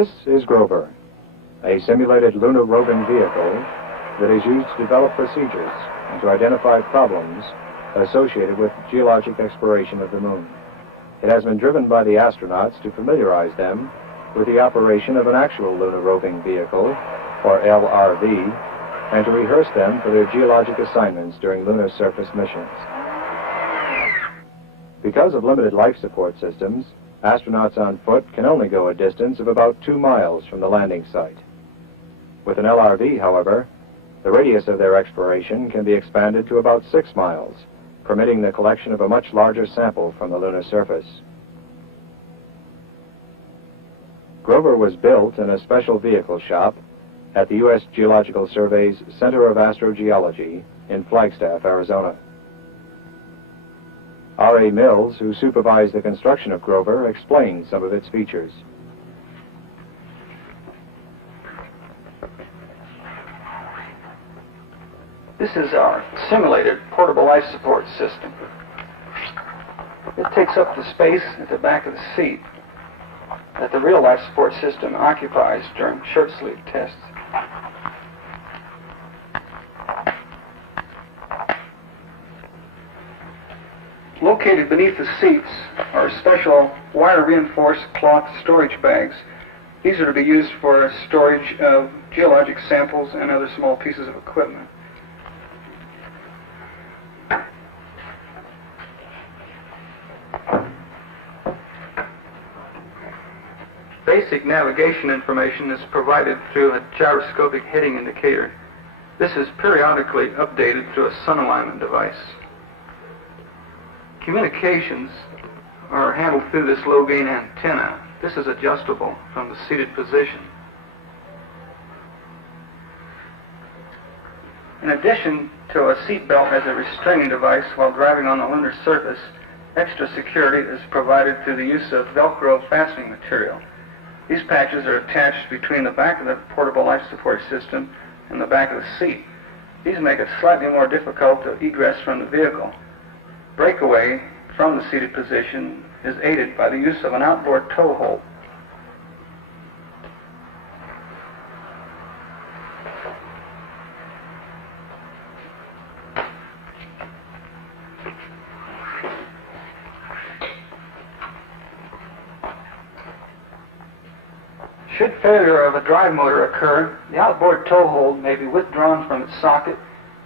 This is Grover, a simulated lunar roving vehicle that is used to develop procedures and to identify problems associated with geologic exploration of the moon. It has been driven by the astronauts to familiarize them with the operation of an actual lunar roving vehicle, or LRV, and to rehearse them for their geologic assignments during lunar surface missions. Because of limited life support systems, astronauts on foot can only go a distance of about 2 miles from the landing site. With an LRV, however, the radius of their exploration can be expanded to about 6 miles, permitting the collection of a much larger sample from the lunar surface. Grover was built in a special vehicle shop at the U.S. Geological Survey's Center of Astrogeology in Flagstaff, Arizona. R.A. Mills, who supervised the construction of Grover, explained some of its features. This is our simulated portable life support system. It takes up the space at the back of the seat that the real life support system occupies during shirt sleeve tests. Located beneath the seats are special wire-reinforced cloth storage bags. These are to be used for storage of geologic samples and other small pieces of equipment. Basic navigation information is provided through a gyroscopic heading indicator. This is periodically updated through a sun alignment device. Communications are handled through this low-gain antenna. This is adjustable from the seated position. In addition to a seat belt as a restraining device while driving on the lunar surface, extra security is provided through the use of Velcro fastening material. These patches are attached between the back of the portable life support system and the back of the seat. These make it slightly more difficult to egress from the vehicle. Breakaway from the seated position is aided by the use of an outboard tow hold. Should failure of a drive motor occur, the outboard tow hold may be withdrawn from its socket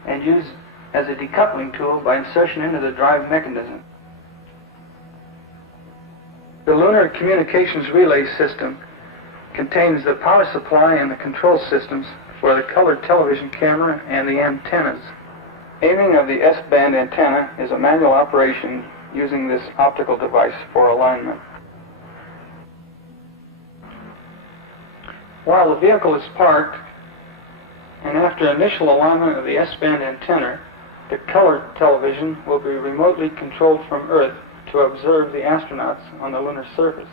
and used as a decoupling tool by insertion into the drive mechanism. The Lunar Communications Relay System contains the power supply and the control systems for the colored television camera and the antennas. Aiming of the S-band antenna is a manual operation using this optical device for alignment. While the vehicle is parked, and after initial alignment of the S-band antenna, the colored television will be remotely controlled from Earth to observe the astronauts on the lunar surface.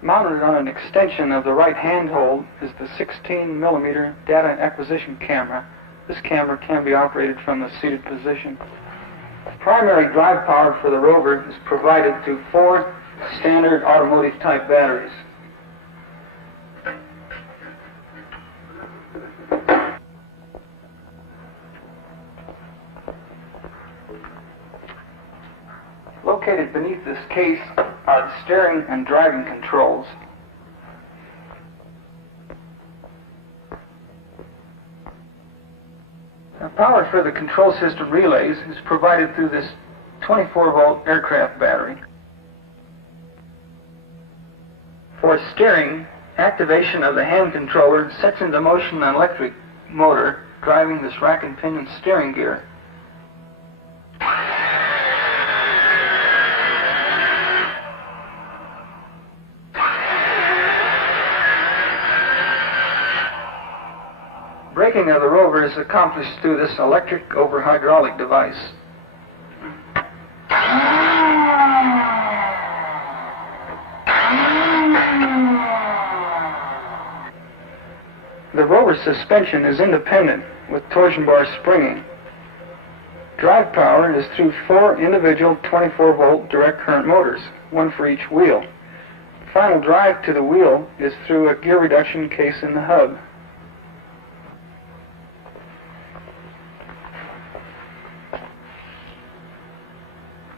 Mounted on an extension of the right handhold is the 16mm data acquisition camera. This camera can be operated from the seated position. Primary drive power for the rover is provided through 4 standard automotive type batteries. Located beneath this case are the steering and driving controls. The power for the control system relays is provided through this 24-volt aircraft battery. For steering, activation of the hand controller sets into motion an electric motor driving this rack and pinion steering gear. Braking of the rover is accomplished through this electric over hydraulic device. The rover suspension is independent with torsion bar springing. Drive power is through 4 individual 24-volt direct current motors, one for each wheel. final drive to the wheel is through a gear reduction case in the hub.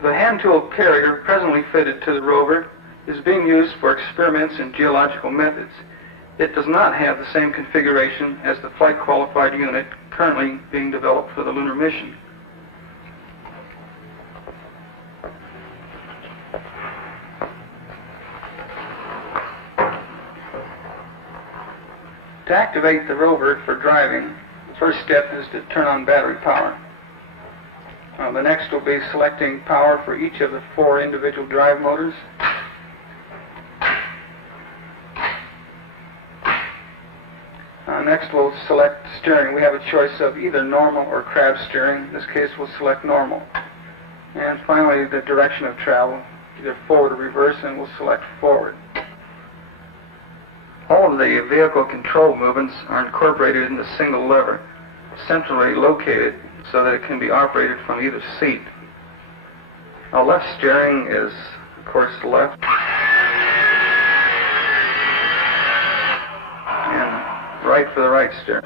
The hand tool carrier presently fitted to the rover is being used for experiments in geological methods. It does not have the same configuration as the flight-qualified unit currently being developed for the lunar mission. To activate the rover for driving, the first step is to turn on battery power. The next will be selecting power for each of the 4 individual drive motors. Next we'll select steering. We have a choice of either normal or crab steering. In this case we'll select normal. And finally the direction of travel, either forward or reverse, and we'll select forward. All of the vehicle control movements are incorporated in a single lever, centrally located so that it can be operated from either seat. Now left steering is, of course, left. And right for the right steering.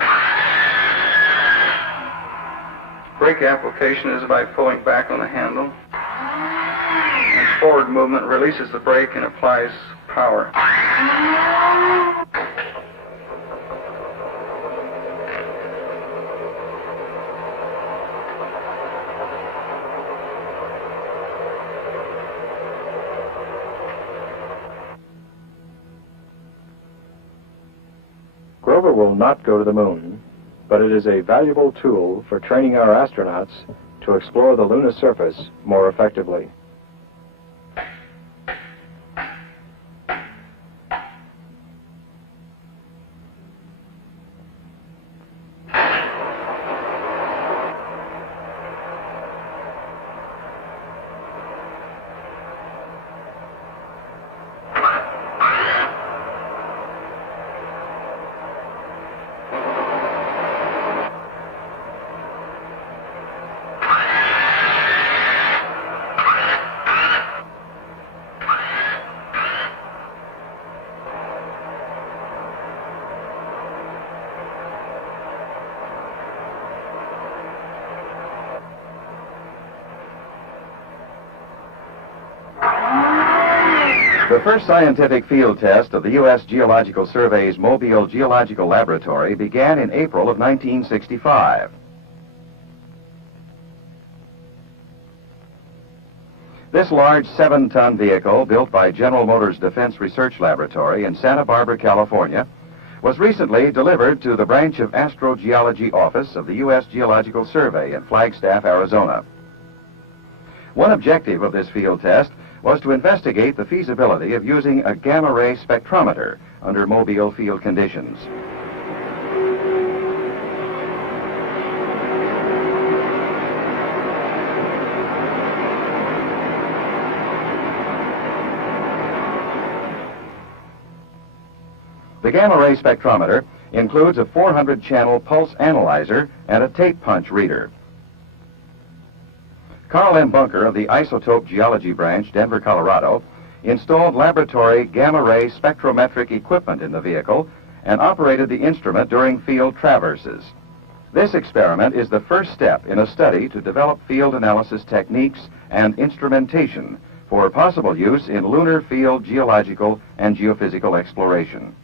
Brake application is by pulling back on the handle. And forward movement releases the brake and applies power. Rover will not go to the moon, but it is a valuable tool for training our astronauts to explore the lunar surface more effectively. The first scientific field test of the U.S. Geological Survey's Mobile Geological Laboratory began in April of 1965. This large 7-ton vehicle, built by General Motors Defense Research Laboratory in Santa Barbara, California, was recently delivered to the Branch of Astrogeology Office of the U.S. Geological Survey in Flagstaff, Arizona. One objective of this field test was to investigate the feasibility of using a gamma-ray spectrometer under mobile field conditions. The gamma-ray spectrometer includes a 400-channel pulse analyzer and a tape punch reader. Carl M. Bunker of the Isotope Geology Branch, Denver, Colorado, installed laboratory gamma-ray spectrometric equipment in the vehicle and operated the instrument during field traverses. This experiment is the first step in a study to develop field analysis techniques and instrumentation for possible use in lunar field geological and geophysical exploration.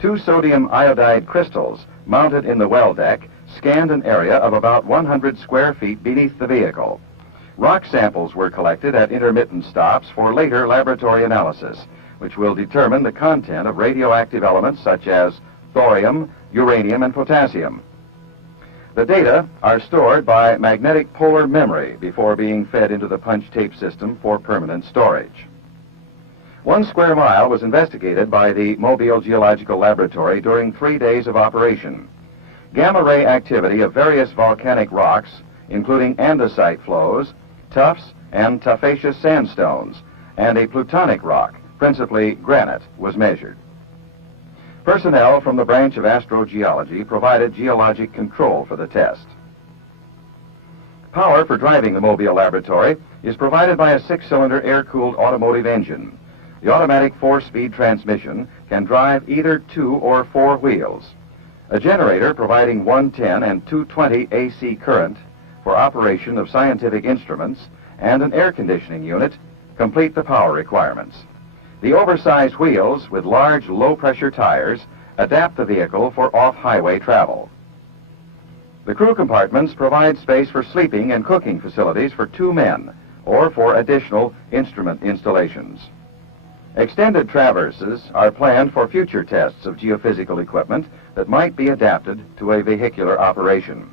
2 sodium iodide crystals mounted in the well deck scanned an area of about 100 square feet beneath the vehicle. Rock samples were collected at intermittent stops for later laboratory analysis, which will determine the content of radioactive elements such as thorium, uranium, and potassium. The data are stored by magnetic polar memory before being fed into the punch tape system for permanent storage. 1 square mile was investigated by the Mobile Geological Laboratory during 3 days of operation. Gamma-ray activity of various volcanic rocks, including andesite flows, tuffs, and tufaceous sandstones, and a plutonic rock, principally granite, was measured. Personnel from the Branch of Astrogeology provided geologic control for the test. Power for driving the Mobile laboratory is provided by a 6-cylinder air-cooled automotive engine. The automatic 4-speed transmission can drive either 2 or 4 wheels. A generator providing 110 and 220 AC current for operation of scientific instruments and an air conditioning unit complete the power requirements. The oversized wheels with large low-pressure tires adapt the vehicle for off-highway travel. The crew compartments provide space for sleeping and cooking facilities for 2 men or for additional instrument installations. Extended traverses are planned for future tests of geophysical equipment that might be adapted to a vehicular operation.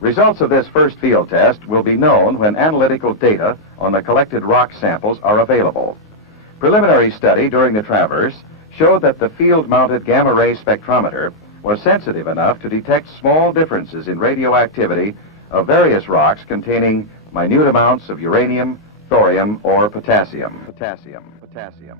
Results of this first field test will be known when analytical data on the collected rock samples are available. Preliminary study during the traverse showed that the field-mounted gamma-ray spectrometer was sensitive enough to detect small differences in radioactivity of various rocks containing minute amounts of uranium, thorium, or potassium. Potassium.